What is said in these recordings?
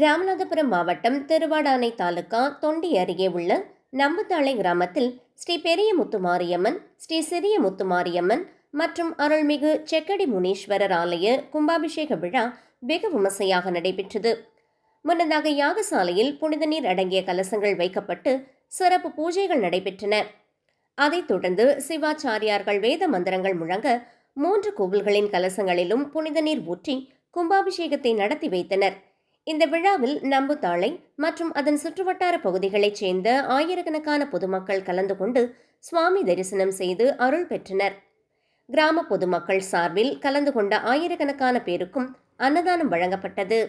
ராமநாதபுரம் மாவட்டம் திருவாடானை தாலுகா தொண்டி அருகே உள்ள நம்புத்தாளை கிராமத்தில் ஸ்ரீ பெரிய முத்துமாரியம்மன், ஸ்ரீ சிறிய முத்துமாரியம்மன் மற்றும் அருள்மிகு செக்கடி முனீஸ்வரர் ஆலய கும்பாபிஷேக விழா வெகு விமர்சையாக நடைபெற்றது. முன்னதாக யாகசாலையில் புனித நீர் அடங்கிய கலசங்கள் வைக்கப்பட்டு சிறப்பு பூஜைகள் நடைபெற்றன. அதைத் தொடர்ந்து சிவாச்சாரியார்கள் வேத மந்திரங்கள் முழங்க 3 கோவில்களின் கலசங்களிலும் புனித நீர் ஊற்றி கும்பாபிஷேகத்தை நடத்தி வைத்தனர். இந்த விழாவில் நம்புத்தாளை மற்றும் அதன் சுற்றுவட்டார பகுதிகளைச் சேர்ந்த ஆயிரக்கணக்கான பொதுமக்கள் கலந்து கொண்டு சுவாமி தரிசனம் செய்து அருள் பெற்றனர். கிராம பொதுமக்கள் சார்பில் கலந்து கொண்ட ஆயிரக்கணக்கான பேருக்கும் அன்னதானம் வழங்கப்பட்டது.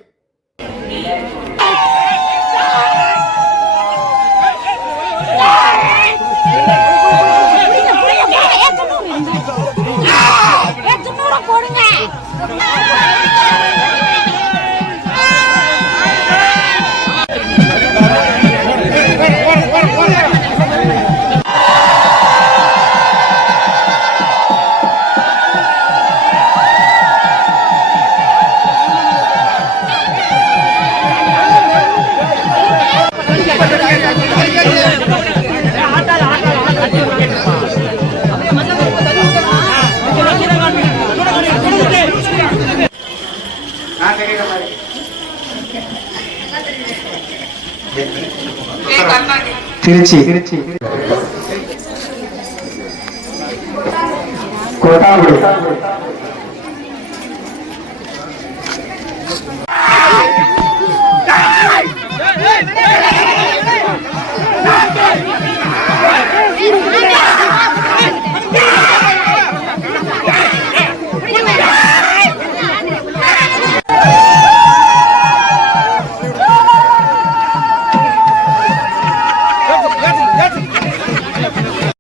திருச்சி கோட்டாங்குடி